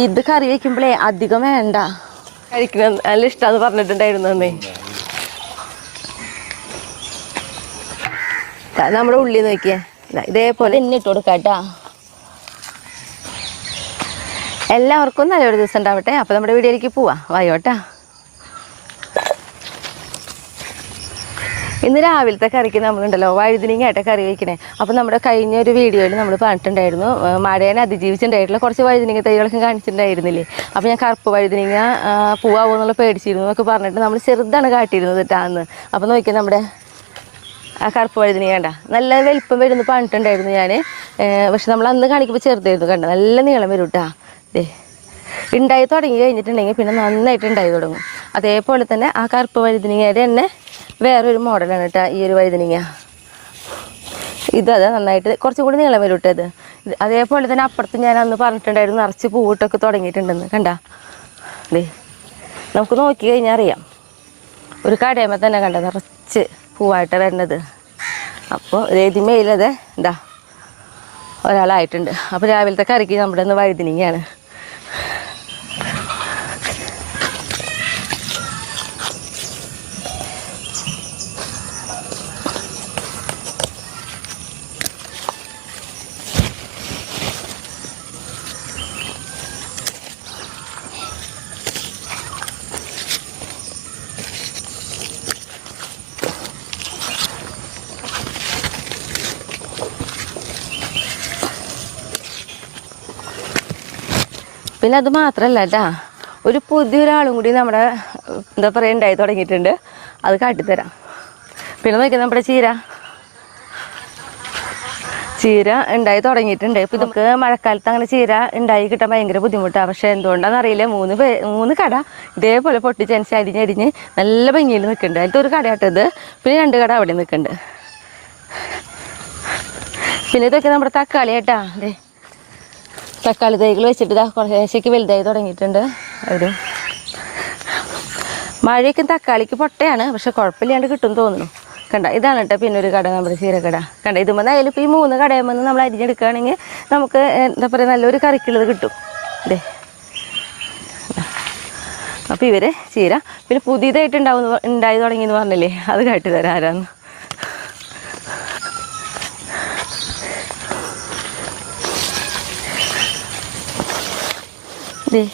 ഇത് കറി വയ്ക്കുമ്പോഴേ അധികം വേണ്ട. കഴിക്കുന്ന നല്ല ഇഷ്ടമാന്ന് പറഞ്ഞിട്ടുണ്ടായിരുന്നേ. നമ്മുടെ ഉള്ളി നോക്കിയേ, ഇതേപോലെ തന്നെ ഇട്ട് കൊടുക്കാം കേട്ടോ. എല്ലാവർക്കും നല്ലൊരു ദിവസം ഉണ്ടാവട്ടെ. അപ്പോൾ നമ്മുടെ വീഡിയോയിലേക്ക് പോവാം, വായോട്ടാ. ഇന്ന് രാവിലത്തെ കറിക്ക് നമ്മളുണ്ടല്ലോ വഴുതിനങ്ങയായിട്ട് കറി വയ്ക്കണേ. അപ്പോൾ നമ്മുടെ കഴിഞ്ഞ ഒരു വീഡിയോയിൽ നമ്മൾ പറഞ്ഞിട്ടുണ്ടായിരുന്നു, മഴയെ അതിജീവിച്ചിട്ടുണ്ടായിട്ടുള്ള കുറച്ച് വഴുതിനങ്ങ തൈകളൊക്കെ കാണിച്ചിട്ടുണ്ടായിരുന്നില്ലേ. അപ്പോൾ ഞാൻ കറുപ്പ് വഴുതിനങ്ങ പൂവാകുമോ എന്നുള്ള പേടിച്ചിരുന്നു എന്നൊക്കെ പറഞ്ഞിട്ട് നമ്മൾ ചെറുതാണ് കാട്ടിയിരുന്നത് കേട്ടാന്ന്. അപ്പോൾ നോക്കിയാൽ നമ്മുടെ ആ കറുപ്പ് വഴുതിനങ്ങ കണ്ട നല്ല വലിപ്പം വരുന്നു പറഞ്ഞിട്ടുണ്ടായിരുന്നു ഞാൻ. പക്ഷെ നമ്മൾ അന്ന് കാണിക്കുമ്പോൾ ചെറുതായിരുന്നു, കണ്ട നല്ല നീളം വരും കേട്ടാ. ദേ ഉണ്ടായി തുടങ്ങി കഴിഞ്ഞിട്ടുണ്ടെങ്കിൽ പിന്നെ നന്നായിട്ട് ഉണ്ടായി തുടങ്ങും. അതേപോലെ തന്നെ ആ കറുപ്പ് വഴുതിനങ്ങയുടെ തന്നെ വേറൊരു മോഡലാണ് കേട്ടോ ഈ ഒരു വഴുതിനങ്ങ. ഇതത് നന്നായിട്ട് കുറച്ചും കൂടി നീളം വരും കേട്ടത്. അതേപോലെ തന്നെ അപ്പുറത്ത് ഞാൻ അന്ന് പറഞ്ഞിട്ടുണ്ടായിരുന്നു നിറച്ച് പൂവിട്ടൊക്കെ തുടങ്ങിയിട്ടുണ്ടെന്ന് കണ്ട. ദേ നമുക്ക് നോക്കി കഴിഞ്ഞാൽ അറിയാം, ഒരു കടയുമ്പോൾ തന്നെ കണ്ട നിറച്ച് പൂവായിട്ട് വരുന്നത്. അപ്പോൾ രേതിമയിലത് എന്താ ഒരാളായിട്ടുണ്ട്. അപ്പോൾ രാവിലത്തെ കറിക്ക് നമ്മുടെ ഒന്ന് വഴുതിനങ്ങയാണ്. പിന്നെ അത് മാത്രമല്ല കേട്ടാ, ഒരു പുതിയൊരാളും കൂടി നമ്മുടെ എന്താ പറയുക ഉണ്ടായി തുടങ്ങിയിട്ടുണ്ട്. അത് കാട്ടിത്തരാം. പിന്നെ നോക്കിയാൽ നമ്മുടെ ചീര ഉണ്ടായി തുടങ്ങിയിട്ടുണ്ട്. ഇപ്പം നമുക്ക് മഴക്കാലത്ത് അങ്ങനെ ചീര ഉണ്ടായി കിട്ടാൻ ഭയങ്കര ബുദ്ധിമുട്ടാണ്. പക്ഷേ എന്തുകൊണ്ടാണെന്നറിയില്ല, മൂന്ന് കട ഇതേപോലെ പൊട്ടിച്ചനച്ച് അരിഞ്ഞ് നല്ല ഭംഗിയിൽ നിൽക്കുന്നുണ്ട്. അതിലത്തെ ഒരു കടയാട്ടത്, പിന്നെ 2 കട അവിടെ നിൽക്കുന്നുണ്ട്. പിന്നെ ഇതൊക്കെ നമ്മുടെ തക്കാളി കേട്ടാ. അതെ തക്കാളി തൈകൾ വെച്ചിട്ട് കുറേശ്ശേക്ക് വലുതായി തുടങ്ങിയിട്ടുണ്ട്. ഒരു മഴയ്ക്കും തക്കാളിക്ക് പൊട്ടയാണ്, പക്ഷെ കുഴപ്പമില്ലാണ്ട് കിട്ടും തോന്നുന്നു. കണ്ട ഇതാണ് കേട്ടോ പിന്നെ ഒരു കട, നമ്മുടെ ചീരക്കട കണ്ട. ഇതുമെന്നായാലും ഇപ്പോൾ ഈ 3 കടയുമെന്ന് നമ്മൾ അരിഞ്ഞെടുക്കുകയാണെങ്കിൽ നമുക്ക് എന്താ പറയുക നല്ലൊരു കറിക്കുള്ളത് കിട്ടും. അതെ അപ്പോൾ ഇവർ ചീര പിന്നെ പുതിയതായിട്ട് ഉണ്ടായി തുടങ്ങിയെന്ന് പറഞ്ഞില്ലേ, അത് കാട്ടിത്തരാം ആരാന്ന്.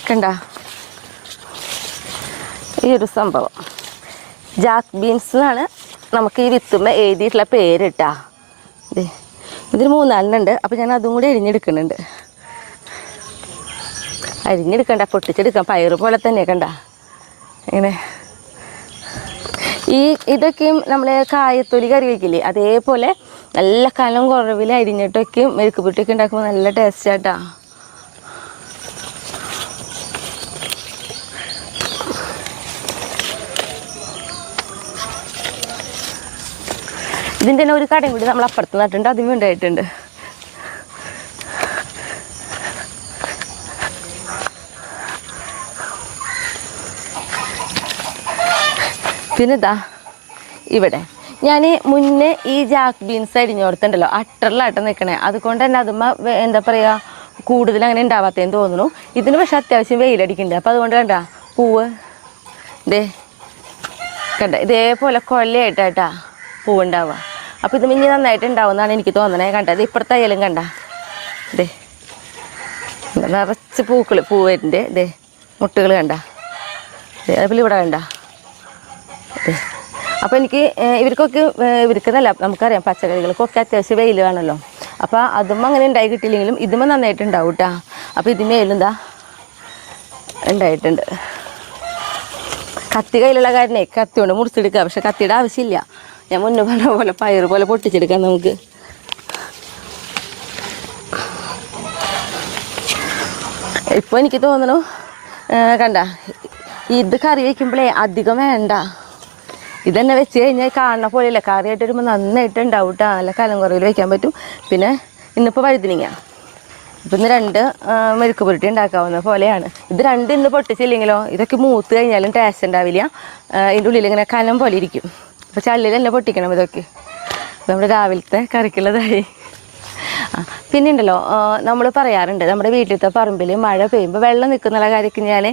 കണ്ട ഈ ഒരു സംഭവം ജാക്ക് ബീൻസ് എന്നാണ് നമുക്ക് ഈ വിത്തുമ്മ എഴുതിയിട്ടുള്ള പേരിട്ടാ. ഇതിന് 3-4 അപ്പോൾ ഞാൻ അതും കൂടി അരിഞ്ഞെടുക്കുന്നുണ്ട്. അരിഞ്ഞെടുക്കണ്ട, പൊട്ടിച്ചെടുക്കാം. പയറ് പോലെ തന്നെ കണ്ട ഇങ്ങനെ. ഇതൊക്കെയും നമ്മൾ കായത്തൊലി കറി വയ്ക്കില്ലേ, അതേപോലെ നല്ല കനം കുറവിൽ അരിഞ്ഞിട്ടൊക്കെയും മെഴുക്ക് പുട്ടിയൊക്കെ ഉണ്ടാക്കുമ്പോൾ നല്ല ടേസ്റ്റാട്ടാ. ഇതിൻ്റെ തന്നെ ഒരു കടയും കൂടി നമ്മൾ അപ്പുറത്ത് നട്ടിട്ടുണ്ട്, അതും ഉണ്ടായിട്ടുണ്ട്. പിന്നെ ഇതാ ഇവിടെ ഞാൻ മുന്നേ ഈ ജാക്ക് ബീൻസ് അരിഞ്ഞോർത്തുണ്ടല്ലോ അട്ടറിലാട്ടം നിൽക്കണേ. അതുകൊണ്ട് തന്നെ അതുമ്മ എന്താ പറയുക കൂടുതൽ അങ്ങനെ ഉണ്ടാവാത്തതെന്ന് തോന്നുന്നു. ഇതിന് പക്ഷെ അത്യാവശ്യം വെയിലടിക്കുന്നുണ്ട്. അപ്പോൾ അതുകൊണ്ട് കണ്ട പൂവ് കണ്ട ഇതേപോലെ കൊല്ലയായിട്ടാ പൂവുണ്ടാവുക. അപ്പോൾ ഇത് ഇനി നന്നായിട്ട് ഉണ്ടാവുമെന്നാണ് എനിക്ക് തോന്നണേ. കണ്ടത് ഇപ്പുറത്തായാലും കണ്ട നിറച്ച് പൂവിൻ്റെ മുട്ടുകൾ കണ്ട. അതേപോലെ ഇവിടെ കണ്ട. അപ്പോൾ എനിക്ക് ഇവർക്കെന്നല്ല നമുക്കറിയാം പച്ചക്കറികൾക്കൊക്കെ അത്യാവശ്യം വെയിൽ വേണമല്ലോ. അപ്പോൾ അതും അങ്ങനെ ഉണ്ടായി കിട്ടിയില്ലെങ്കിലും ഇതും നന്നായിട്ട് ഉണ്ടാവും കേട്ടോ. അപ്പോൾ ഇതിന്മേലും എന്താ ഉണ്ടായിട്ടുണ്ട്. കത്തി കയ്യിലുള്ള കാരണേ കത്തി കൊണ്ട് മുറിച്ചെടുക്കുക. പക്ഷെ കത്തിയുടെ ആവശ്യമില്ല. ഞാൻ മുന്നേ പറഞ്ഞ പോലെ പയറ് പോലെ പൊട്ടിച്ചെടുക്കാം നമുക്ക്. ഇപ്പോൾ എനിക്ക് തോന്നുന്നു കണ്ട ഇത് കറി വയ്ക്കുമ്പോഴേ അധികം വേണ്ട. ഇതന്നെ വെച്ച് കഴിഞ്ഞാൽ കാണുന്ന പോലെയല്ല, കറിയായിട്ട് വരുമ്പോൾ നന്നായിട്ട് ഉണ്ടാവും കേട്ടോ. നല്ല കനം കുറവിൽ വയ്ക്കാൻ പറ്റും. പിന്നെ ഇന്നിപ്പോൾ വഴുതിനങ്ങ, ഇപ്പം ഇന്ന് 2 മെഴുക്ക് പുരട്ടി ഉണ്ടാക്കാവുന്ന പോലെയാണ്. ഇത് 2 ഇന്ന് പൊട്ടിച്ചില്ലെങ്കിലോ ഇതൊക്കെ മൂത്ത് കഴിഞ്ഞാലും ടേസ്റ്റ് ഉണ്ടാവില്ല. ഇതിൻ്റെ ഉള്ളിൽ ഇങ്ങനെ കനം പോലെ ഇരിക്കും. അപ്പോൾ ചള്ളിൽ തന്നെ പൊട്ടിക്കണം ഇതൊക്കെ. നമ്മുടെ രാവിലത്തെ കറിക്കുള്ളതായി. പിന്നെ ഉണ്ടല്ലോ നമ്മൾ പറയാറുണ്ട് നമ്മുടെ വീട്ടിലത്തെ പറമ്പിൽ മഴ പെയ്യുമ്പോൾ വെള്ളം നിൽക്കുന്ന കാര്യമൊക്കെ ഞാൻ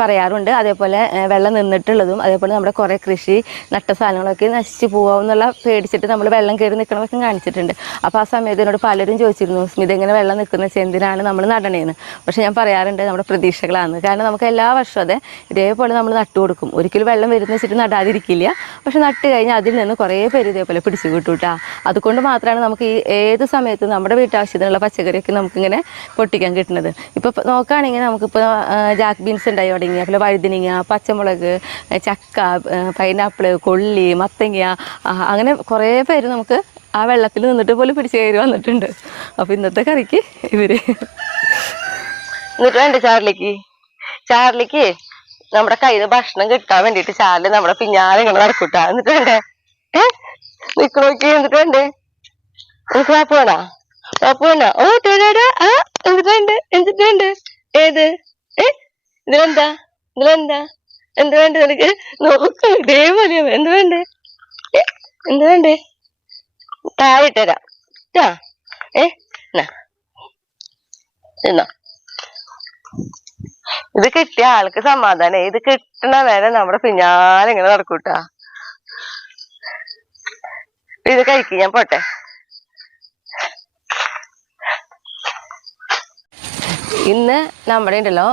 പറയാറുണ്ട്. അതേപോലെ വെള്ളം നിന്നിട്ടുള്ളതും അതേപോലെ നമ്മുടെ കുറേ കൃഷി നട്ട സാധനങ്ങളൊക്കെ നശിച്ച് പോകാമെന്നുള്ള പേടിച്ചിട്ട് നമ്മൾ വെള്ളം കയറി നിൽക്കണമൊക്കെ കാണിച്ചിട്ടുണ്ട്. അപ്പോൾ ആ സമയത്ത് എന്നോട് പലരും ചോദിച്ചിരുന്നു, സ്മിത ഇങ്ങനെ വെള്ളം നിൽക്കുന്ന എന്തിനാണ് നമ്മൾ നടണേന്ന്. പക്ഷേ ഞാൻ പറയാറുണ്ട് നമ്മുടെ പ്രതീക്ഷകളാണ്. കാരണം നമുക്ക് എല്ലാ വർഷവും അതെ ഇതേപോലെ നമ്മൾ നട്ടു കൊടുക്കും. ഒരിക്കലും വെള്ളം വരുന്ന വെച്ചിട്ട് നടാതിരിക്കില്ല. പക്ഷെ നട്ട് കഴിഞ്ഞാൽ അതിൽ നിന്ന് കുറേ പേര് ഇതേപോലെ പിടിച്ചു കിട്ടൂട്ടാ. അതുകൊണ്ട് മാത്രമാണ് നമുക്ക് ഈ ഏത് സമയത്ത് നമ്മുടെ വീട്ടാവശ്യത്തിനുള്ള പച്ചക്കറിയൊക്കെ നമുക്കിങ്ങനെ പൊട്ടിക്കാൻ കിട്ടുന്നത്. ഇപ്പോൾ നോക്കുകയാണെങ്കിൽ നമുക്കിപ്പോൾ ജാക്ക് ബീൻസ് ഉണ്ടായി തുടങ്ങി, അതുപോലെ വഴുതനങ്ങ, പച്ചമുളക്, ചക്ക, പൈനാപ്പിൾ, കൊള്ളി, മത്തങ്ങ, അങ്ങനെ കുറേ പേര് നമുക്ക് ആ വെള്ളത്തിൽ നിന്നിട്ട് പോലും പിടിച്ചു കയറി വന്നിട്ടുണ്ട്. അപ്പോൾ ഇന്നത്തെ കറിക്ക് ഇവര് എന്നിട്ട് വേണ്ട ചാർലിക്ക് നമ്മുടെ കയ്യിൽ നിന്ന് ഭക്ഷണം കിട്ടാൻ വേണ്ടിയിട്ട് ചാർലി നമ്മുടെ പിന്നാലെ ഇങ്ങനെ നടക്കൂട്ടാ. എന്നിട്ട് വേണ്ടേ നിക്കണോക്കി. എന്നിട്ട് വേണ്ടേ നമുക്ക് വാപ്പ് വേണോ? ഓ തേടാ. എന്നിട്ട് വേണ്ട ഏത് ഇതിലെന്താ എന്ത് വേണ്ട നിനക്ക്? നോക്ക് ഇതേപോലെയാ. എന്ത് വേണ്ടേ താഴെ ഇട്ടരാം ട്ടാ. എന്നാ ഇത് കിട്ടിയ ആൾക്ക് സമാധാനം. ഇത് കിട്ടണ വരെ നമ്മുടെ പിന്നാലെ ഇങ്ങനെ നടക്കൂട്ടാ. ഇത് കഴിക്കും. ഞാൻ പോട്ടെ. ഇന്ന് നമ്മുടെ ഉണ്ടല്ലോ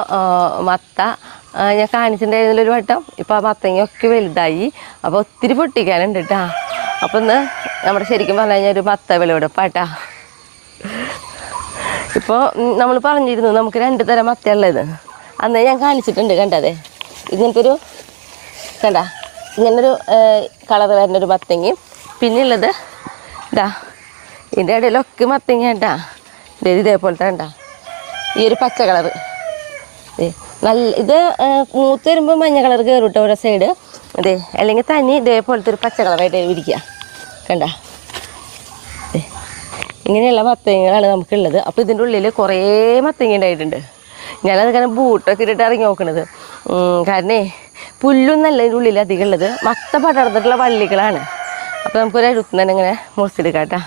മത്ത ഞാൻ കാണിച്ചിട്ടുണ്ടായിരുന്നൊരു വട്ടം. ഇപ്പം ആ മത്തങ്ങയൊക്കെ വലുതായി. അപ്പോൾ ഒത്തിരി പൊട്ടിക്കാനുണ്ട് കേട്ടാ. അപ്പം ഇന്ന് നമ്മുടെ ശരിക്കും പറഞ്ഞു കഴിഞ്ഞാൽ ഒരു മത്ത വിളവെടുപ്പാട്ടാ. ഇപ്പോൾ നമ്മൾ പറഞ്ഞിരുന്നു നമുക്ക് 2 തരം മത്തയുള്ളത്. അന്നേ ഞാൻ കാണിച്ചിട്ടുണ്ട്. കണ്ടതേ ഇങ്ങനത്തൊരു ഇങ്ങനൊരു കളർ വരുന്നൊരു മത്തങ്ങയും പിന്നെയുള്ളത് ഇതിൻ്റെ ഇടയിലൊക്കെ മത്തങ്ങ കേട്ടാ. ഇതേപോലത്തെ കണ്ടാ ഈ ഒരു പച്ച കളറ് നല്ല ഇത് മൂത്ത് വരുമ്പോൾ മഞ്ഞ കളർ കയറും കേട്ടോ ഓരോ സൈഡ്. അതെ അല്ലെങ്കിൽ തനി ഇതേപോലത്തെ ഒരു പച്ച കളറായിട്ട് ഇരിക്കുക. കണ്ട ഇങ്ങനെയുള്ള മത്തങ്ങകളാണ് നമുക്കുള്ളത്. അപ്പോൾ ഇതിൻ്റെ ഉള്ളിൽ കുറേ മത്തങ്ങ ഉണ്ടായിട്ടുണ്ട്. ഞാനത് കാരണം ബൂട്ടൊക്കെ ഇട്ടിട്ട് ഇറങ്ങി നോക്കണത്. കാരണം പുല്ലൊന്നല്ല ഇതിൻ്റെ ഉള്ളിൽ അധികം ഉള്ളത്, മത്ത പടർന്നിട്ടുള്ള വള്ളികളാണ്. അപ്പോൾ നമുക്കൊരു അടുത്ത് തന്നെ ഇങ്ങനെ മുറിച്ചെടുക്കാം കേട്ടോ.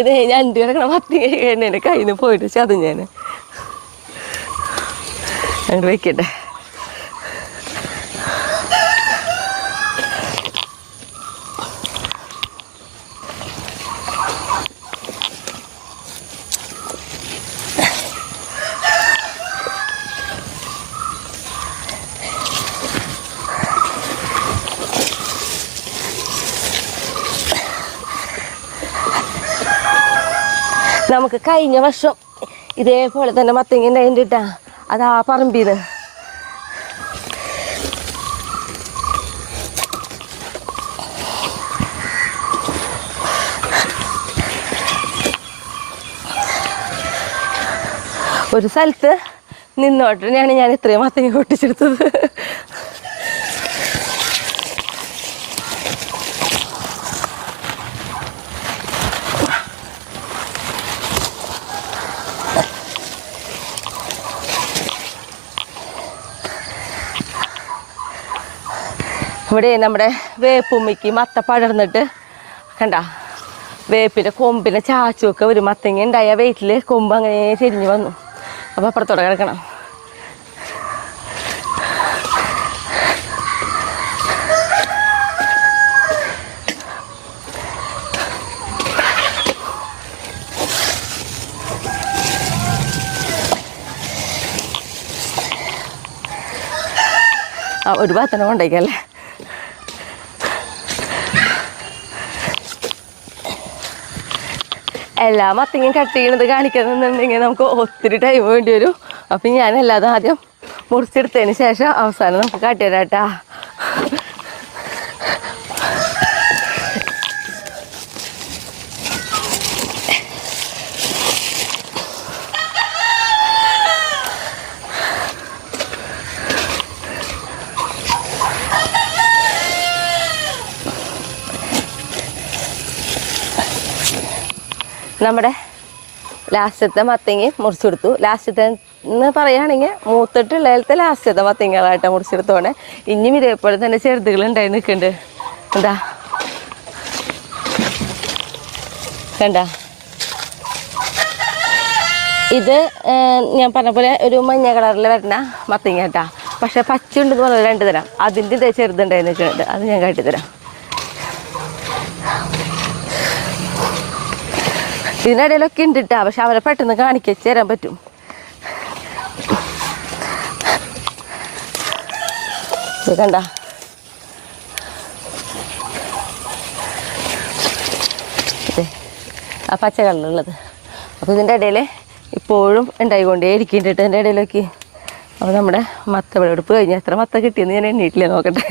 ഇത് ഞണ്ട് കിടക്കണ മത്തി എണ്ണേൻ്റെ കയ്യിൽ നിന്ന് പോയിട്ട് ചതഞ്ഞ് ഞാൻ അങ്ങോട്ട് വയ്ക്കട്ടെ. നമുക്ക് കഴിഞ്ഞ വർഷം ഇതേപോലെ തന്നെ മത്തങ്ങ ഉണ്ടായിട്ടാ. അതാ പറമ്പിന്ന് ഒരു സ്ഥലത്ത് നിന്നോട്ടാണ് ഞാൻ ഇത്രയും മത്തങ്ങ പൊട്ടിച്ചെടുത്തത്. ഇവിടെ നമ്മുടെ വേപ്പുമ്മിക്ക് മത്ത പടർന്നിട്ട് കണ്ട വേപ്പിൻ്റെ കൊമ്പിനെ ചാച്ചുമൊക്കെ ഒരു മത്തങ്ങ ഉണ്ടായ വെയിറ്റിൽ കൊമ്പ് അങ്ങനെ ചെരിഞ്ഞ് വന്നു. അപ്പോൾ അപ്പുറത്തോടെ കിടക്കണം. ഒരു ഭാഗത്തന്നെ കൊണ്ടേക്കല്ലേ. എല്ലാ മത്തങ്ങയും കട്ട് ചെയ്യണത് കാണിക്കുന്നുണ്ടെങ്കിൽ നമുക്ക് ഒത്തിരി ടൈം വേണ്ടി വരും. അപ്പം ഞാൻ എല്ലാതും ആദ്യം മുറിച്ചെടുത്തതിന് ശേഷം അവസാനം നമുക്ക് കാട്ടിത്തരാട്ടാ. നമ്മുടെ ലാസ്റ്റത്തെ മത്തങ്ങ മുറിച്ചെടുത്തു. ലാസ്റ്റത്തെ എന്ന് പറയുകയാണെങ്കിൽ മൂത്തിട്ടുള്ളതിലത്തെ ലാസ്റ്റത്തെ മത്തങ്ങളായിട്ട് മുറിച്ചെടുത്തോടെ. ഇനിയും ഇതേപോലെ തന്നെ ചെറുതുകൾ ഉണ്ടായി നിൽക്കുന്നുണ്ട്. എന്താ കണ്ട, ഇത് ഞാൻ പറഞ്ഞ പോലെ ഒരു മഞ്ഞ കളറിൽ വരുന്ന മത്തങ്ങ കേട്ടാ. പക്ഷെ പച്ച ഉണ്ടെന്ന് പറഞ്ഞത് 2 തരം. അതിൻ്റെ ഇതേ ചെറുതുണ്ടായി നിൽക്കുന്നുണ്ട്. അത് ഞാൻ കാട്ടിത്തരാം. ഇതിനിടയിലൊക്കെ ഉണ്ട് കേട്ടോ. പക്ഷെ അവരെ പെട്ടെന്ന് കാണിച്ചു തരാൻ പറ്റും. ഇത് കണ്ട, ആ പച്ച കളറുള്ളത്. അപ്പോൾ ഇതിൻ്റെ ഇടയിൽ ഇപ്പോഴും ഉണ്ടായിക്കൊണ്ടേ ഇരിക്കുന്നുണ്ട് ഇതിൻ്റെ ഇടയിലൊക്കെ. അപ്പോൾ നമ്മുടെ മത്ത വിളവെടുപ്പ് കഴിഞ്ഞാൽ എത്ര മത്ത കിട്ടിയെന്ന് ഞാൻ എണ്ണീട്ടില്ലേ നോക്കട്ടെ.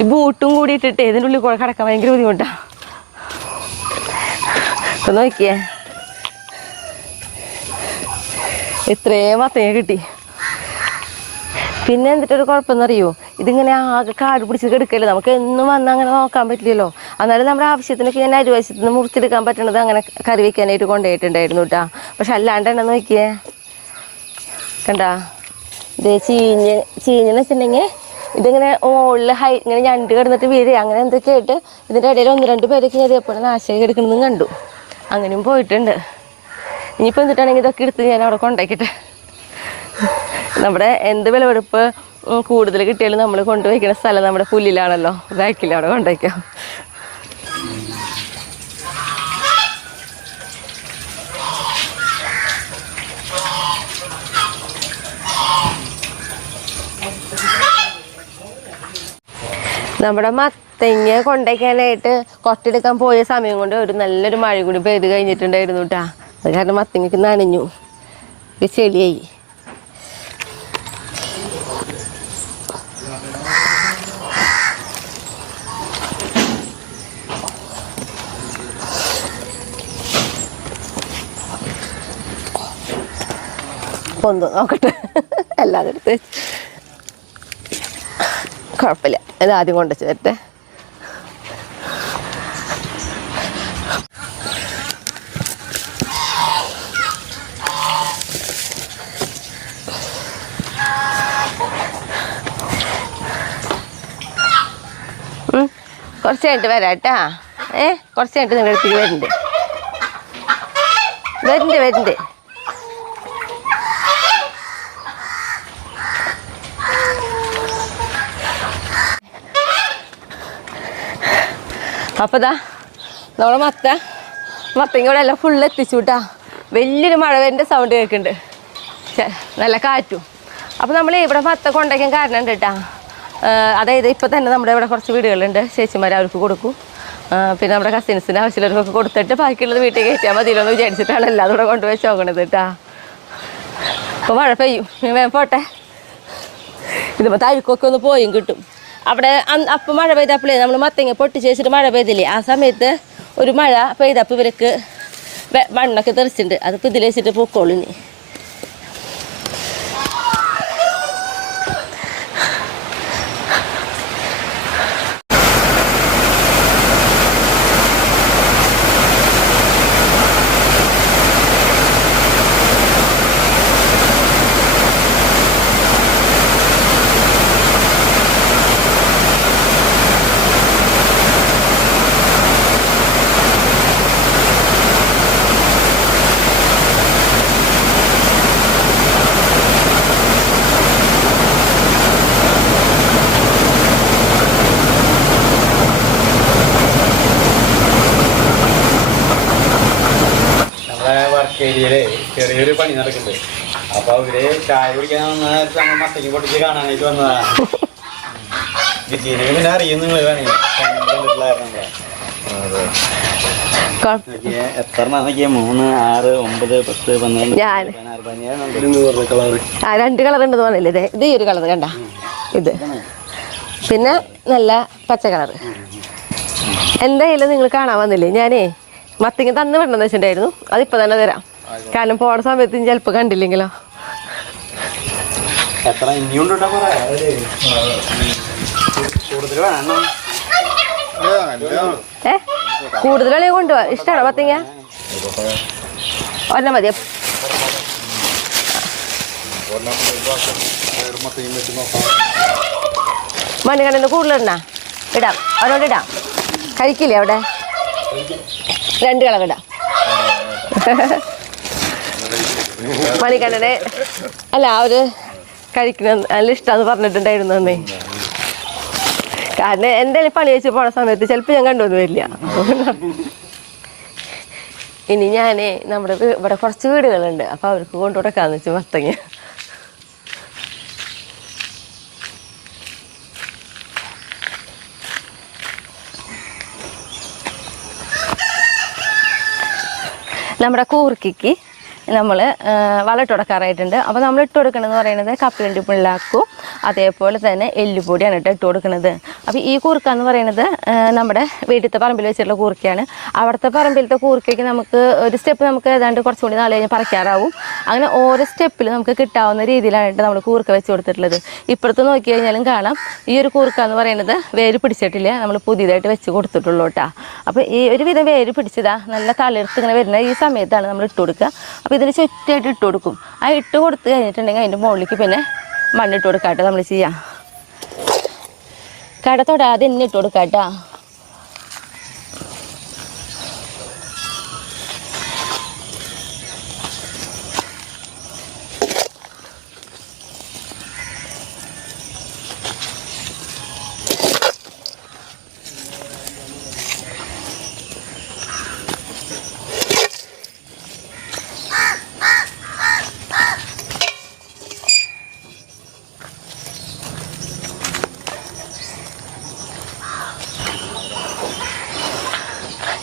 ഈ ബൂട്ടും കൂടി ഇട്ടിട്ട് ഇതിൻ്റെ ഉള്ളിൽ കൂടെ കിടക്കാൻ ഭയങ്കര ബുദ്ധിമുട്ടാണ്. അപ്പം നോക്കിയേ, ഇത്രയും മത്തങ്ങ കിട്ടി. പിന്നെ എന്നിട്ടൊരു കുഴപ്പമെന്നറിയോ, ഇതിങ്ങനെ ആകെ കാട് പിടിച്ച് കിടക്കല്ലേ. നമുക്ക് എന്നും വന്ന് അങ്ങനെ നോക്കാൻ പറ്റില്ലല്ലോ. എന്നാലും നമ്മുടെ ആവശ്യത്തിനൊക്കെ ഞാൻ അരുവശത്ത് നിന്ന് മുറിച്ചെടുക്കാൻ പറ്റണത് അങ്ങനെ കറി വയ്ക്കാനായിട്ട് കൊണ്ടുപോയിട്ടുണ്ടായിരുന്നു കേട്ടോ. പക്ഷെ അല്ലാണ്ട് തന്നെ നോക്കിയേ, കണ്ടാ ഇത് ചീഞ്ഞെന്ന് വെച്ചിട്ടുണ്ടെങ്കിൽ ഇതിങ്ങനെ മുകളിൽ ഇങ്ങനെ ഞണ്ട് കിടന്നിട്ട് വീഴുക അങ്ങനെ എന്തൊക്കെ ആയിട്ട് ഇതിൻ്റെ ഇടയിൽ 1-2 പേരൊക്കെ ഇതേപോലെ നാശമായി കിടക്കുന്നതും കണ്ടു. അങ്ങനെയും പോയിട്ടുണ്ട്. ഇനിയിപ്പോൾ എന്നിട്ടാണെങ്കിൽ ഇതൊക്കെ എടുത്ത് ഞാൻ അവിടെ കൊണ്ടാക്കിട്ടെ. നമ്മുടെ എന്ത് വിളവെടുപ്പ് കൂടുതൽ കിട്ടിയാലും നമ്മൾ കൊണ്ടുപോയിക്കുന്ന സ്ഥലം നമ്മുടെ പുല്ലിലാണല്ലോ. ബാക്കിൽ അവിടെ കൊണ്ടുവയ്ക്കാം. നമ്മുടെ മത്തങ്ങ കൊണ്ടുവയ്ക്കാനായിട്ട് കൊട്ടെടുക്കാൻ പോയ സമയം കൊണ്ട് ഒരു നല്ലൊരു മഴ കൂടി പെയ്ത് കഴിഞ്ഞിട്ടുണ്ടായിരുന്നു കേട്ടാ. അത് കാരണം മത്തങ്ങയ്ക്ക് നനഞ്ഞു, ഒരു ചെളിയായി. പൊന്തു നോക്കട്ടെ, എല്ലാവരും എടുത്ത് കുഴപ്പമില്ല. ഇത് ആദ്യം കൊണ്ടുവച്ച് തരട്ടെ. കുറച്ച് കഴിഞ്ഞിട്ട് വരാം കേട്ടാ. കുറച്ച് കഴിഞ്ഞിട്ട് നിങ്ങളുടെ അടുത്തേക്ക് വരുന്നുണ്ട്. അപ്പോൾ ഇതാ നമ്മളെ മത്തങ്ങ ഇവിടെ എല്ലാം ഫുള്ള് എത്തിച്ചു കേട്ടാ. വലിയൊരു മഴ വരുന്ന സൗണ്ട് കേൾക്കുന്നുണ്ട്, നല്ല കാറ്റും. അപ്പോൾ നമ്മൾ ഇവിടെ മത്ത കൊണ്ടുവയ്ക്കാൻ കാരണം ഉണ്ട് കേട്ടാ. അതായത് ഇപ്പോൾ തന്നെ നമ്മുടെ ഇവിടെ കുറച്ച് വീടുകളുണ്ട്, ചേച്ചിമാർ അവർക്ക് കൊടുക്കും. പിന്നെ നമ്മുടെ കസിൻസിന് ആവശ്യമുള്ളവർക്കൊക്കെ കൊടുത്തിട്ട് ബാക്കിയുള്ളത് വീട്ടിൽ കയറ്റിയാൽ മതിയല്ലോ എന്ന് വിചാരിച്ചിട്ടാണ് എല്ലാതും കൂടെ കൊണ്ടുപോയി നോക്കണത് കേട്ടാ. അപ്പോൾ മഴ പെയ്യും, വേഗം പോട്ടെ. ഇതിപ്പോൾ തഴുക്കൊക്കെ ഒന്ന് പോയും കിട്ടും. അവിടെ അപ്പം മഴ പെയ്തപ്പോഴേ നമ്മൾ മത്തങ്ങ പൊട്ടിച്ച് വെച്ചിട്ട് മഴ പെയ്തില്ലേ, ആ സമയത്ത് ഒരു മഴ പെയ്തപ്പോൾ ഇവർക്ക് മണ്ണൊക്കെ തെറിച്ചിട്ടുണ്ട്. അതിപ്പോൾ ഇതിൽ വെച്ചിട്ട് പൂക്കോളൂ. ഇനി ഏരിയയിലെ ചെറിയൊരു പണി നടക്കുന്നുണ്ട്. അപ്പൊ അവര് ചായ കുടിക്കാൻ വന്ന മത്തങ്ങ പൊട്ടിച്ച് കാണാനായിട്ട് വന്നതാണ്. പിന്നെ അറിയും നിങ്ങൾ വേണമെങ്കിൽ എത്ര 3, 6, 9, 10, 12, 2 കളർ ഉണ്ടെന്ന് പറഞ്ഞില്ലേ. ഇത് ഈ ഒരു കളർ കണ്ട, ഇത് പിന്നെ നല്ല പച്ച കളർ. എന്തായാലും നിങ്ങൾ കാണാൻ വന്നില്ലേ, ഞാനേ മത്തങ്ങ തന്ന് വിടണമെന്ന് വെച്ചിട്ടുണ്ടായിരുന്നു. അതിപ്പോൾ തന്നെ തരാം, കാരണം പോണ സമയത്ത് ചിലപ്പോൾ കണ്ടില്ലെങ്കിലോ. കൂടുതൽ കളി കൊണ്ടുപോവാ ഇഷ്ടമാണോ മത്തങ്ങ? ഒരെണ്ണം മതി. മണികണ്ഠന് കൂടുതലിടണ ഇടാം, അവരോട് ഇടാം. കഴിക്കില്ലേ അവിടെ? 2 കളറിടാം. മണികണ്ഠനെ അല്ല അവര് കഴിക്കുന്ന നല്ല ഇഷ്ടമാന്ന് പറഞ്ഞിട്ടുണ്ടായിരുന്നു അന്നേ. കാരണം എന്തായാലും പണി വെച്ച് പോണ സമയത്ത് ചിലപ്പോൾ ഞാൻ കണ്ടൊന്നും വരില്ല. ഇനി ഞാൻ നമ്മുടെ ഇവിടെ കുറച്ച് വീടുകളുണ്ട്, അപ്പോൾ അവർക്ക് കൊണ്ടു കൊടുക്കാന്ന് വെച്ചു മത്തങ്ങ. നമ്മുടെ കൂർക്കയ്ക്ക് നമ്മൾ വളമിട്ട് കൊടുക്കാറായിട്ടുണ്ട്. അപ്പോൾ നമ്മൾ ഇട്ട് കൊടുക്കണമെന്ന് പറയുന്നത് കപ്പലണ്ടി പിള്ളാക്കും അതേപോലെ തന്നെ എല്ലുപൊടിയാണ് ഇട്ട് കൊടുക്കുന്നത്. അപ്പോൾ ഈ കൂർക്ക എന്ന് പറയുന്നത് നമ്മുടെ വീട്ടിലത്തെ പറമ്പിൽ വെച്ചിട്ടുള്ള കൂർക്കയാണ്. അവിടുത്തെ പറമ്പിലത്തെ കൂർക്കയ്ക്ക് നമുക്ക് ഒരു സ്റ്റെപ്പ് നമുക്ക് ഏതാണ്ട് കുറച്ചും കൂടി നാളെ കഴിഞ്ഞ് പറിക്കാറാവും. അങ്ങനെ ഓരോ സ്റ്റെപ്പിൽ നമുക്ക് കിട്ടാവുന്ന രീതിയിലാണ് നമ്മൾ കൂർക്ക വെച്ച് കൊടുത്തിട്ടുള്ളത്. ഇപ്പുറത്ത് നോക്കി കഴിഞ്ഞാലും കാണാം ഈ ഒരു കൂർക്ക എന്ന് പറയുന്നത് വേര് പിടിച്ചിട്ടില്ല, നമ്മൾ പുതിയതായിട്ട് വെച്ച് കൊടുത്തിട്ടുള്ളൂ കേട്ടോ. അപ്പോൾ ഈ ഒരുവിധം വേര് പിടിച്ചതാ നല്ല തളിർത്ത് ഇങ്ങനെ വരുന്ന ഈ സമയത്താണ് നമ്മൾ ഇട്ട് കൊടുക്കുക. അപ്പോൾ ഇതിന് ചുറ്റായിട്ട് ഇട്ട് കൊടുക്കും. ആ ഇട്ട് കൊടുത്ത് കഴിഞ്ഞിട്ടുണ്ടെങ്കിൽ അതിൻ്റെ മുകളിലേക്ക് പിന്നെ മണ്ണിട്ട് കൊടുക്കാട്ടോ നമ്മൾ ചെയ്യാം. കട തൊടാതെ തന്നെ ഇട്ട് കൊടുക്കാട്ടോ.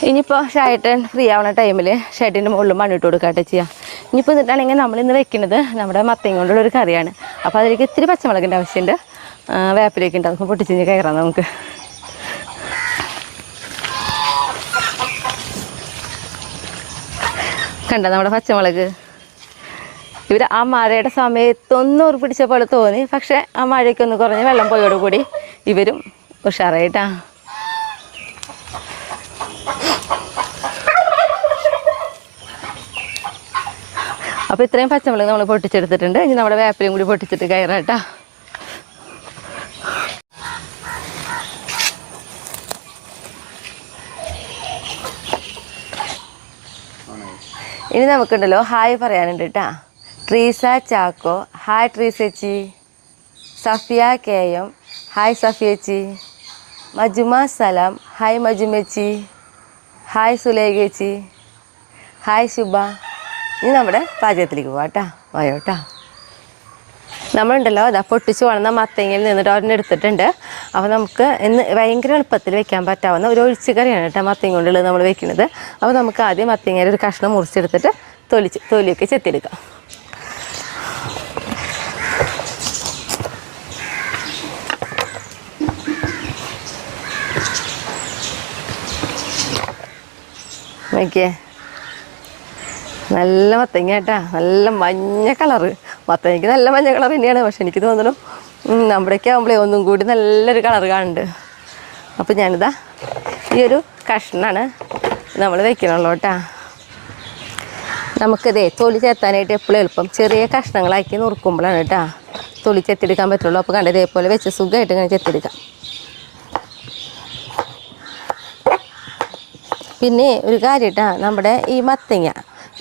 ഇനിയിപ്പോൾ ഷേട്ടൻ ഫ്രീ ആവുന്ന ടൈമിൽ ഷേട്ടിൻ്റെ മുകളിൽ മണ്ണിട്ട് കൊടുക്കാട്ടെ ചെയ്യാം. ഇനിയിപ്പോൾ എന്നിട്ടാണെങ്കിൽ നമ്മളിന്ന് വെക്കുന്നത് നമ്മുടെ മത്തങ്ങ കൊണ്ടുള്ളൊരു കറിയാണ്. അപ്പോൾ അതിലേക്ക് ഇത്തിരി പച്ചമുളകിൻ്റെ ആവശ്യമുണ്ട്, വേപ്പിലേക്ക് ഉണ്ട്. അതൊക്കെ പൊട്ടിച്ചിഞ്ഞ് കയറാം നമുക്ക്. കണ്ട നമ്മുടെ പച്ചമുളക് ഇവർ ആ മഴയുടെ സമയത്തൊന്നും ഉറപ്പിടിച്ച പോലെ തോന്നി. പക്ഷേ ആ മഴയ്ക്കൊന്ന് കുറഞ്ഞ് വെള്ളം പോയോടുകൂടി ഇവരും ഉഷാറായിട്ടാ. അപ്പോൾ ഇത്രയും പച്ചമുളക് നമ്മൾ പൊട്ടിച്ചെടുത്തിട്ടുണ്ട്. ഇനി നമ്മുടെ വേപ്പിലയും കൂടി പൊട്ടിച്ചിട്ട് കയറാട്ടാ. ഇനി നമുക്കുണ്ടല്ലോ ഹായ് പറയാനുണ്ട് കേട്ടാ. ട്രീസ ചാക്കോ ഹായ് ട്രീസേച്ചി. സഫിയ കെ എം ഹായ് സഫിയേച്ചി. മജുമ സലാം ഹായ് മജുമേച്ചി. ഹായ് സുലേഖേച്ചി. ഹായ് ശുഭ. ഇനി നമ്മുടെ പാചകത്തിലേക്ക് പോകാം കേട്ടോ. വയോട്ടാ. നമ്മളുണ്ടല്ലോ അതാ പൊട്ടിച്ച് വളർന്ന മത്തങ്ങയിൽ നിന്നിട്ട് ഒരെണ്ണം എടുത്തിട്ടുണ്ട്. അപ്പോൾ നമുക്ക് ഇന്ന് ഭയങ്കര എളുപ്പത്തിൽ വെക്കാൻ പറ്റാവുന്ന ഒരു ഒഴിച്ചുകറിയാണ് കേട്ടോ മത്തങ്ങ കൊണ്ടുള്ളത് നമ്മൾ വെക്കുന്നത്. അപ്പോൾ നമുക്ക് ആദ്യം മത്തങ്ങയുടെ ഒരു കഷ്ണം മുറിച്ചെടുത്തിട്ട് തൊലിയൊക്കെ ചെത്തിയെടുക്കാം. നോക്കിയേ നല്ല മത്തങ്ങ കേട്ടാ, നല്ല മഞ്ഞ കളറ്. മത്തങ്ങയ്ക്ക് നല്ല മഞ്ഞ കളർ തന്നെയാണ്, പക്ഷെ എനിക്ക് തോന്നുന്നു നമ്മുടെയൊക്കെ ആകുമ്പോഴേ ഒന്നും കൂടി നല്ലൊരു കളർ കാണുന്നുണ്ട്. അപ്പോൾ ഞാനിതാ ഈ ഒരു കഷ്ണമാണ് നമ്മൾ വെക്കണുള്ളൂ കേട്ടാ. നമുക്കിതേ തൊലി ചേർത്താനായിട്ട് എപ്പോഴും എളുപ്പം ചെറിയ കഷ്ണങ്ങളാക്കി നുറുക്കുമ്പോഴാണ് കേട്ടാ തൊലി ചെത്തിയെടുക്കാൻ പറ്റുള്ളൂ. അപ്പോൾ കണ്ട ഇതേപോലെ വെച്ച് സുഖമായിട്ട് ഇങ്ങനെ ചെത്തിയെടുക്കാം. പിന്നെ ഒരു കാര്യം കേട്ടാ, നമ്മുടെ ഈ മത്തങ്ങ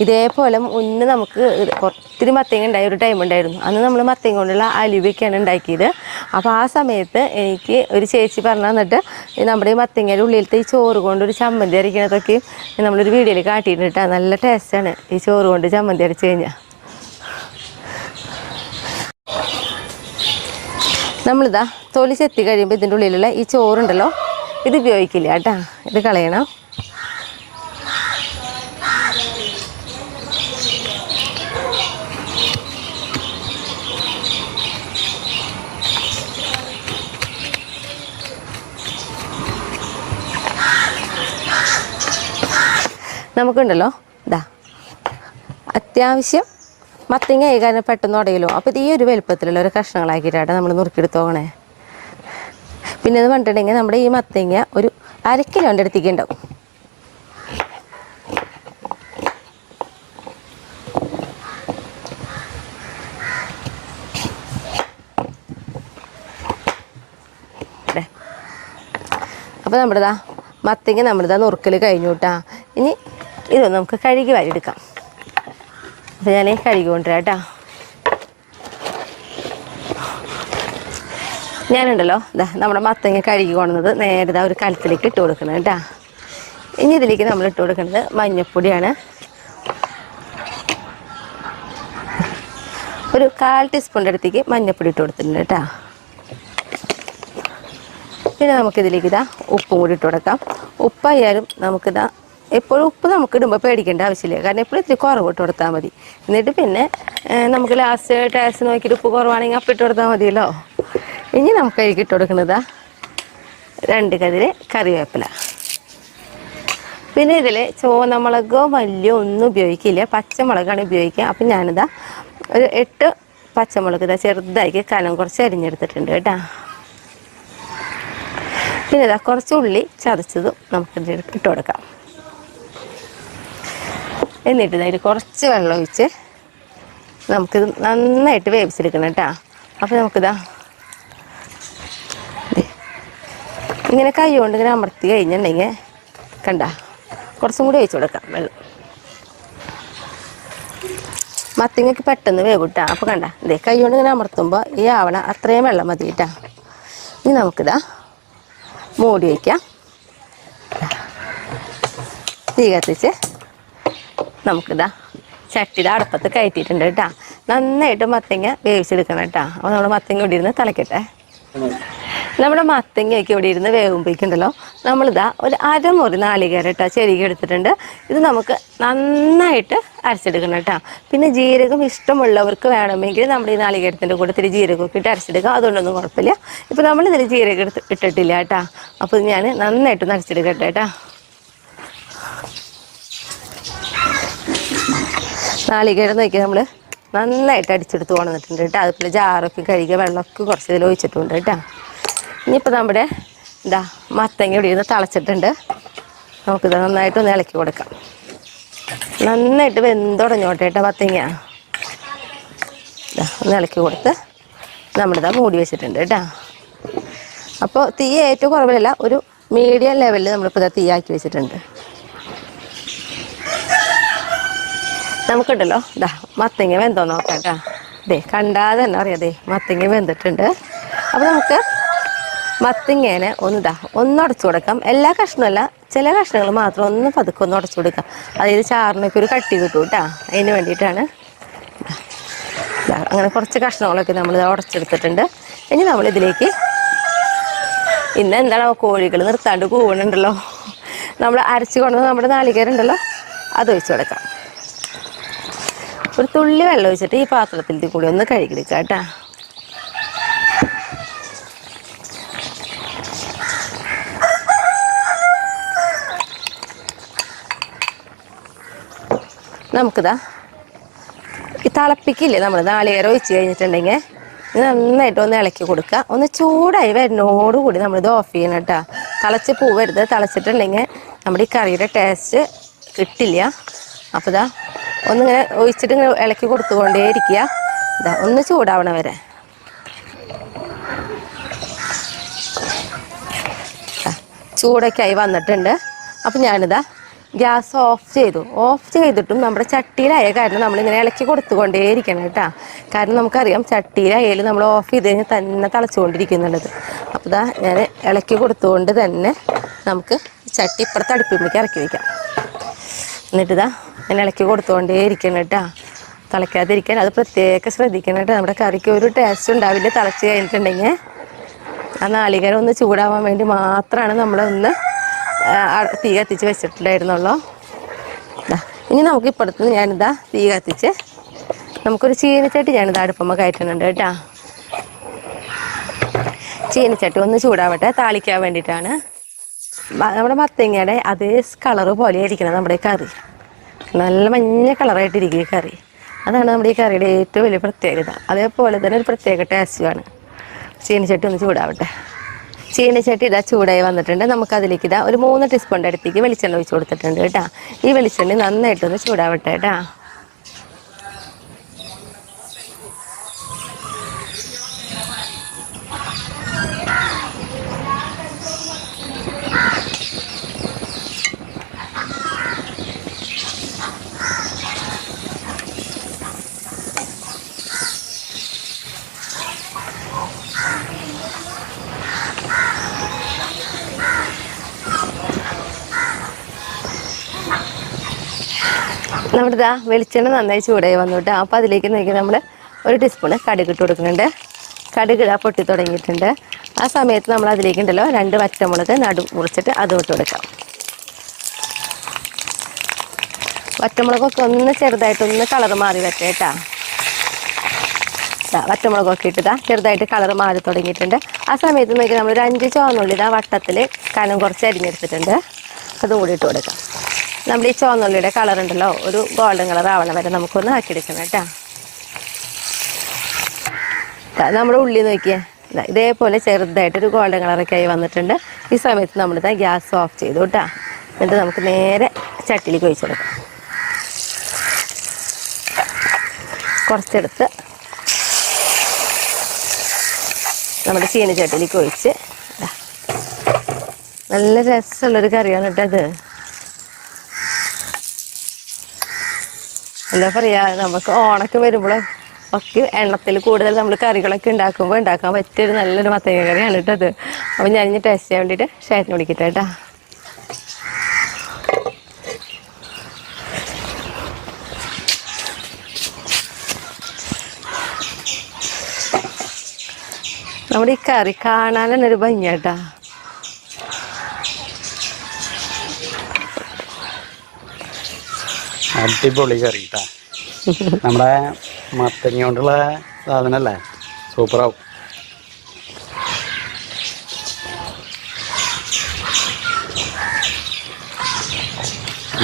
ഇതേപോലെ മുന്നേ നമുക്ക് ഒത്തിരി മത്തങ്ങ ഉണ്ടായ ഒരു ടൈം ഉണ്ടായിരുന്നു. അന്ന് നമ്മൾ മത്തങ്ങ കൊണ്ടുള്ള അലുവയൊക്കെയാണ് ഉണ്ടാക്കിയത്. അപ്പോൾ ആ സമയത്ത് എനിക്ക് ഒരു ചേച്ചി പറഞ്ഞു തന്നിട്ട് നമ്മുടെ ഈ മത്തങ്ങയുടെ ഉള്ളിലത്തെ ഈ ചോറ് കൊണ്ട് ഒരു ചമ്മന്തി അരയ്ക്കണതൊക്കെ നമ്മളൊരു വീഡിയോയിൽ കാട്ടിയിട്ടാണ്. നല്ല ടേസ്റ്റാണ് ഈ ചോറ് കൊണ്ട് ചമ്മന്തി അരച്ച് കഴിഞ്ഞാൽ. നമ്മളിതാ തൊലി ചെത്തി കഴിയുമ്പോൾ ഇതിൻ്റെ ഉള്ളിലുള്ള ഈ ചോറുണ്ടല്ലോ ഇത് ഉപയോഗിക്കില്ല കേട്ടാ, ഇത് കളയണം. നമുക്കുണ്ടല്ലോ ഇതാ അത്യാവശ്യം മത്തങ്ങ ആയി കാരണം പെട്ടെന്ന് ഉടയല്ലോ. അപ്പോൾ ഇത് ഈ ഒരു വലുപ്പത്തിലുള്ള ഒരു കഷ്ണങ്ങളാക്കിയിട്ടാണ് നമ്മൾ നുറുക്കിയെടുത്ത് പോകണേ. പിന്നെ എന്ന് പറഞ്ഞിട്ടുണ്ടെങ്കിൽ നമ്മുടെ ഈ മത്തങ്ങ ഒരു 1/2 കിലോൻ്റെ അടുത്തേക്ക് ഉണ്ടാവും. അപ്പോൾ നമ്മുടെതാ മത്തങ്ങ നമ്മളിതാ നുറുക്കൽ കഴിഞ്ഞു കേട്ടാ. ഇനി ഇത് നമുക്ക് കഴുകി വാരിയെടുക്കാം. അപ്പോൾ ഞാൻ കഴുകി കൊണ്ടുവരാം കേട്ടോ. ഞാനുണ്ടല്ലോ ഇതാ നമ്മുടെ മത്തങ്ങ കഴുകി കൊണ്ടുവന്നത് നേരെ ഒരു കലത്തിലേക്ക് ഇട്ട് കൊടുക്കണം കേട്ടോ. ഇനി ഇതിലേക്ക് നമ്മൾ ഇട്ട് കൊടുക്കുന്നത് മഞ്ഞൾപ്പൊടിയാണ്. ഒരു 1/4 ടീസ്പൂണിൻ്റെ അടുത്തേക്ക് മഞ്ഞൾപ്പൊടി ഇട്ട് കൊടുത്തിട്ടുണ്ട് കേട്ടോ. പിന്നെ നമുക്കിതിലേക്ക് ഇതാ ഉപ്പും കൂടി ഇട്ട് കൊടുക്കാം. ഉപ്പായാലും നമുക്കിതാ എപ്പോഴും ഉപ്പ് നമുക്ക് ഇടുമ്പോൾ പേടിക്കേണ്ട ആവശ്യമില്ല. കാരണം എപ്പോഴും ഇത്തിരി കുറവ് ഇട്ട് കൊടുത്താൽ മതി. എന്നിട്ട് പിന്നെ നമുക്ക് ലാസ്റ്റ് ടേസ്റ്റ് നോക്കിയിട്ട് ഉപ്പ് കുറവാണെങ്കിൽ അപ്പം ഇട്ട് കൊടുത്താൽ മതിയല്ലോ. ഇനി നമുക്ക് അതിലേക്ക് ഇട്ട് കൊടുക്കുന്നതാ 2 കതിര് കറിവേപ്പില. പിന്നെ ഇതിൽ ചുവന്ന മുളകോ മല്ലിയോ ഒന്നും ഉപയോഗിക്കില്ല, പച്ചമുളകാണ് ഉപയോഗിക്കുക. അപ്പം ഞാനിതാ ഒരു 8 പച്ചമുളക് ഇതാ ചെറുതാക്കി കനം കുറച്ച് അരിഞ്ഞെടുത്തിട്ടുണ്ട് കേട്ടോ. പിന്നെ ഇതാ കുറച്ച് ഉള്ളി ചതച്ചതും നമുക്കിത് ഇട്ട് കൊടുക്കാം. എന്നിട്ട് ഇതിൽ കുറച്ച് വെള്ളം ഒഴിച്ച് നമുക്കിത് നന്നായിട്ട് വേവിച്ചെടുക്കണം കേട്ടോ. അപ്പോൾ നമുക്കിതാ ഇങ്ങനെ കൈ കൊണ്ട് ഇങ്ങനെ അമർത്തി കഴിഞ്ഞിട്ടുണ്ടെങ്കിൽ കണ്ട കുറച്ചും കൂടി ഒഴിച്ച് കൊടുക്കാം വെള്ളം. മത്തങ്ങയ്ക്ക് പെട്ടെന്ന് വേവിട്ടാ. അപ്പോൾ കണ്ട ഇതേ കൈ കൊണ്ട് ഇങ്ങനെ അമർത്തുമ്പോൾ ഈ ആവണ അത്രയും വെള്ളം മതി കേട്ടോ. ഇനി നമുക്കിതാ മൂടി വയ്ക്കാം. തീ കത്തിച്ച് നമുക്കിതാ ചട്ടിയുടെ അടുപ്പത്ത് കയറ്റിയിട്ടുണ്ട് കേട്ടോ. നന്നായിട്ട് മത്തങ്ങ വേവിച്ചെടുക്കണം കേട്ടോ. അപ്പോൾ നമ്മൾ മത്തങ്ങ ഇവിടെ ഇരുന്ന് തിളക്കട്ടെ. നമ്മുടെ മത്തങ്ങയൊക്കെ ഇവിടെ ഇരുന്ന് വേകുമ്പോഴേക്കുണ്ടല്ലോ നമ്മളിതാ ഒരു 1/2 മുറി നാളികേരം കേട്ടോ ചെരുകി എടുത്തിട്ടുണ്ട്. ഇത് നമുക്ക് നന്നായിട്ട് അരച്ചെടുക്കണം കേട്ടോ. പിന്നെ ജീരകം ഇഷ്ടമുള്ളവർക്ക് വേണമെങ്കിൽ നമ്മുടെ ഈ നാളികേരത്തിൻ്റെ കൂടെ ഇത്തിരി ജീരകമൊക്കെ ഇട്ട് അരച്ചെടുക്കാം. അതുകൊണ്ടൊന്നും കുഴപ്പമില്ല. ഇപ്പോൾ നമ്മളിതിൽ ജീരകം ഇട്ടിട്ടില്ല കേട്ടോ. അപ്പോൾ ഞാൻ നന്നായിട്ട് അരച്ചെടുക്കട്ടെ കേട്ടോ. നാളികേരം നോക്കിയാൽ നമ്മൾ നന്നായിട്ട് അടിച്ചെടുത്ത് കൊണ്ടുവന്നിട്ടുണ്ട് കേട്ടോ. അതുപോലെ ജാറൊക്കെ കഴുകിയ വെള്ളമൊക്കെ കുറച്ച് ഇതിൽ ഒഴിച്ചിട്ടുണ്ട് കേട്ടോ. ഇനിയിപ്പോൾ നമ്മുടെ ഇതാ മത്തങ്ങ ഇവിടെ ഇരുന്ന് തിളച്ചിട്ടുണ്ട്. നമുക്കിത് നന്നായിട്ടൊന്ന് ഇളക്കി കൊടുക്കാം. നന്നായിട്ട് വെന്തുടഞ്ഞോട്ടെ കേട്ടോ മത്തങ്ങ. ഇതാ ഒന്ന് ഇളക്കി കൊടുത്ത് നമ്മളിതാ മൂടി വെച്ചിട്ടുണ്ട് കേട്ടോ. അപ്പോൾ തീ ഏറ്റവും കുറവിലല്ല, ഒരു മീഡിയം ലെവലിൽ നമ്മളിപ്പോൾ ഇതാ തീയാക്കി വെച്ചിട്ടുണ്ട്. നമുക്കുണ്ടല്ലോ ഇതാ മത്തങ്ങ വെന്തോ നോക്കാം കേട്ടോ. ഇതേ കണ്ടാതെ തന്നെ അറിയാതെ മത്തങ്ങ വെന്തിട്ടുണ്ട്. അപ്പോൾ നമുക്ക് മത്തങ്ങേനെ ഒന്ന് ഉടച്ചു കൊടുക്കാം. എല്ലാ കഷ്ണമല്ല, ചില കഷ്ണങ്ങൾ മാത്രം ഒന്ന് പതുക്കെ ഒന്ന് ഉടച്ചു കൊടുക്കാം. അതായത് ചാറിനൊക്കെ ഒരു കട്ടി കിട്ടും കേട്ടോ. അതിന് വേണ്ടിയിട്ടാണ്. അങ്ങനെ കുറച്ച് കഷ്ണങ്ങളൊക്കെ നമ്മൾ ഉടച്ചെടുത്തിട്ടുണ്ട്. ഇനി നമ്മളിതിലേക്ക് ഇന്ന് എന്താണ് കോഴികൾ നിർത്താണ്ട് കൂവണുണ്ടല്ലോ. നമ്മൾ അരച്ച് കൊണ്ടുവന്ന് നമ്മുടെ നാളികേരം ഉണ്ടല്ലോ അത് ഒഴിച്ചു കൊടുക്കാം. ഒരു തുള്ളി വെള്ളം ഒഴിച്ചിട്ട് ഈ പാത്രത്തിൽ കൂടി ഒന്ന് കഴുകിയെടുക്കാം കേട്ടോ. നമുക്കിതാ ഈ തിളപ്പിക്കില്ലേ നമ്മൾ നാളികേരം ഒഴിച്ച് കഴിഞ്ഞിട്ടുണ്ടെങ്കിൽ നന്നായിട്ട് ഒന്ന് ഇളക്കി കൊടുക്കുക. ഒന്ന് ചൂടായി വരുന്നോടുകൂടി നമ്മളിത് ഓഫ് ചെയ്യണം കേട്ടോ. തിളച്ച് പോവരുത്. തിളച്ചിട്ടുണ്ടെങ്കിൽ നമ്മുടെ ഈ കറിയുടെ ടേസ്റ്റ് കിട്ടില്ല. അപ്പോൾ ഇതാ ഒന്നിങ്ങനെ ഒഴിച്ചിട്ട് ഇങ്ങനെ ഇളക്കി കൊടുത്തുകൊണ്ടേ ഇരിക്കുക. ഇതാ ഒന്ന് ചൂടാവണ വരെ. ചൂടൊക്കെ ആയി വന്നിട്ടുണ്ട്. അപ്പം ഞാനിതാ ഗ്യാസ് ഓഫ് ചെയ്തിട്ടും നമ്മുടെ ചട്ടിയിലായ കാരണം നമ്മളിങ്ങനെ ഇളക്കി കൊടുത്തുകൊണ്ടേ ഇരിക്കണം കേട്ടോ. കാരണം നമുക്കറിയാം ചട്ടിയിലായാലും നമ്മൾ ഓഫ് ചെയ്ത് കഴിഞ്ഞാൽ തന്നെ തിളച്ചുകൊണ്ടിരിക്കുന്നുള്ളത്. അപ്പോൾ ഇതാ ഞാൻ ഇളക്കി കൊടുത്തുകൊണ്ട് തന്നെ നമുക്ക് ചട്ടി ഇപ്പുറത്ത് അടുപ്പിലേക്ക് ഇറക്കി വയ്ക്കാം. എന്നിട്ടിതാ ഞാൻ ഇളക്കി കൊടുത്തുകൊണ്ടേ ഇരിക്കണം കേട്ടോ. തിളയ്ക്കാതിരിക്കാൻ അത് പ്രത്യേകം ശ്രദ്ധിക്കണം കേട്ടോ. നമ്മുടെ കറിക്ക് ഒരു ടേസ്റ്റ് ഉണ്ടാവില്ല തിളച്ച് കഴിഞ്ഞിട്ടുണ്ടെങ്കിൽ. ആ നാളികേരം ഒന്ന് ചൂടാവാൻ വേണ്ടി മാത്രമാണ് നമ്മളൊന്ന് തീ കത്തിച്ച് വെച്ചിട്ടുണ്ടായിരുന്നുള്ളൂ. ഇനി നമുക്ക് ഇപ്പുറത്ത് ഞാനിതാ തീ കത്തിച്ച് നമുക്കൊരു ചീനച്ചട്ടി ഞാനിതാ അടുപ്പമ്മ കയറ്റുന്നുണ്ട് കേട്ടോ. ചീനച്ചട്ടി ഒന്ന് ചൂടാവട്ടെ, താളിക്കാൻ വേണ്ടിയിട്ടാണ്. നമ്മുടെ മത്തങ്ങയുടെ അതേ കളറ് പോലെ ഇരിക്കണം നമ്മുടെ കറി. നല്ല മഞ്ഞ കളറായിട്ടിരിക്കും ഈ കറി. അതാണ് നമ്മുടെ ഈ കറിയുടെ ഏറ്റവും വലിയ പ്രത്യേകത. അതേപോലെ തന്നെ ഒരു പ്രത്യേക ടേസ്റ്റുമാണ്. ചീനച്ചട്ടി ഒന്ന് ചൂടാവട്ടെ. ചീനച്ചട്ടി ഇതാ ചൂടായി വന്നിട്ടുണ്ട്. നമുക്ക് അതിലേക്ക് ഇതാ ഒരു 3 ടീസ്പൂണിൻ്റെ അടുത്തേക്ക് വെളിച്ചെണ്ണ ഒഴിച്ച് കൊടുത്തിട്ടുണ്ട് കേട്ടോ. ഈ വെളിച്ചെണ്ണ നന്നായിട്ടൊന്ന് ചൂടാവട്ടെ കേട്ടോ. നമ്മുടെ ഇതാ വെളിച്ചെണ്ണ നന്നായി ചൂടായി വന്നു കേട്ടോ. അപ്പോൾ അതിലേക്ക് നോക്കി നമ്മൾ 1 ടീസ്പൂണ് കടുക് ഇട്ട് കൊടുക്കുന്നുണ്ട്. കടുക് ഇതാ പൊട്ടി തുടങ്ങിയിട്ടുണ്ട്. ആ സമയത്ത് നമ്മൾ അതിലേക്ക് ഉണ്ടല്ലോ 2 പച്ചമുളക് നടു മുറിച്ചിട്ട് അതും ഇട്ട് കൊടുക്കാം. പച്ചമുളകൊക്കെ ഒന്ന് ചെറുതായിട്ടൊന്ന് കളർ മാറി വരട്ടെ കേട്ടോ. പച്ചമുളകൊക്കെ ഇട്ടതാ ചെറുതായിട്ട് കളർ മാറി തുടങ്ങിയിട്ടുണ്ട്. ആ സമയത്ത് നോക്കി നമ്മൾ ഒരു 5 ചുവന്നുള്ളി ഇതാ വട്ടത്തിൽ കനം കുറച്ച് അരിഞ്ഞെടുത്തിട്ടുണ്ട്. അതും കൂടി ഇട്ട് കൊടുക്കാം. നമ്മൾ ഈ ചുവന്നുള്ളിയുടെ കളർ ഉണ്ടല്ലോ ഒരു ഗോൾഡൻ കളർ ആവണം വരെ നമുക്കൊന്ന് ആക്കിയെടുക്കണം കേട്ടോ. നമ്മുടെ ഉള്ളി നോക്കിയേ ഇതേപോലെ ചെറുതായിട്ടൊരു ഗോൾഡൻ കളറൊക്കെ ആയി വന്നിട്ടുണ്ട്. ഈ സമയത്ത് നമ്മളിതാ ഗ്യാസ് ഓഫ് ചെയ്തു കേട്ടോ. എന്നിട്ട് നമുക്ക് നേരെ ചട്ടിയിലേക്ക് ഒഴിച്ചു കൊടുക്കാം. കുറച്ചെടുത്ത് നമ്മുടെ ചീനച്ചട്ടിയിലേക്ക് ഒഴിച്ച് നല്ല രസമുള്ളൊരു കറിയാണ് കേട്ടോ അത്. എന്താ പറയുക, നമുക്ക് ഓണൊക്കെ വരുമ്പോൾ ഒക്കെ എണ്ണത്തിൽ കൂടുതൽ നമ്മൾ കറികളൊക്കെ ഉണ്ടാക്കുമ്പോൾ ഉണ്ടാക്കാൻ പറ്റിയൊരു നല്ലൊരു മത്തങ്ങ കറിയാണ് കേട്ടോ അത്. അപ്പോൾ ഞാൻ ഇനി ടേസ്റ്റ് ചെയ്യാൻ വേണ്ടിയിട്ട് ഷേറ്റിന് വിളിക്കട്ടെ കേട്ടോ. നമ്മുടെ ഈ കറി കാണാൻ തന്നെ ഒരു ഭംഗിയാട്ടാ. അടിപൊളി കറി കേട്ടാ. നമ്മുടെ മത്തങ്ങ കൊണ്ടുള്ള സാധനമല്ലേ, സൂപ്പറാവും.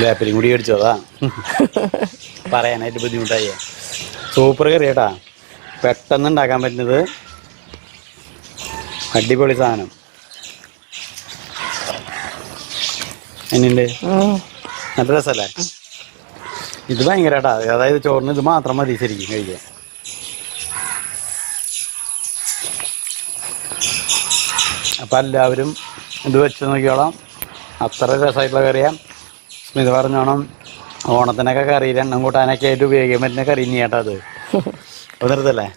ലേപ്പലും കൂടി അടിച്ചതാ പറയാനായിട്ട് ബുദ്ധിമുട്ടായി. സൂപ്പർ കറി കേട്ടാ, പെട്ടെന്ന് ഉണ്ടാക്കാൻ പറ്റുന്നത്. അടിപൊളി സാധനം. എന്നുണ്ട്, നല്ല രസമല്ലേ ഇത്? ഭയങ്കര കേട്ടാ. അതായത് ചോറിന് ഇത് മാത്രം മതി ശരിക്കും കഴിക്കാൻ. അപ്പം എല്ലാവരും ഇത് വെച്ച് നോക്കിയോളാം. അത്ര രസമായിട്ടുള്ള കറിയാണ്. സ്മിത പറഞ്ഞോണം ഓണത്തിനൊക്കെ കറി എണ്ണം കൂട്ടാനൊക്കെ ആയിട്ട് ഉപയോഗിക്കാൻ പറ്റുന്ന കറി ഇനി കേട്ടോ അത്. അപ്പോൾ നിർത്തല്ലേ.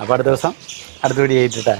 അപ്പോൾ അടുത്ത ദിവസം അടുത്ത വീഡിയോ ആയിട്ടാ.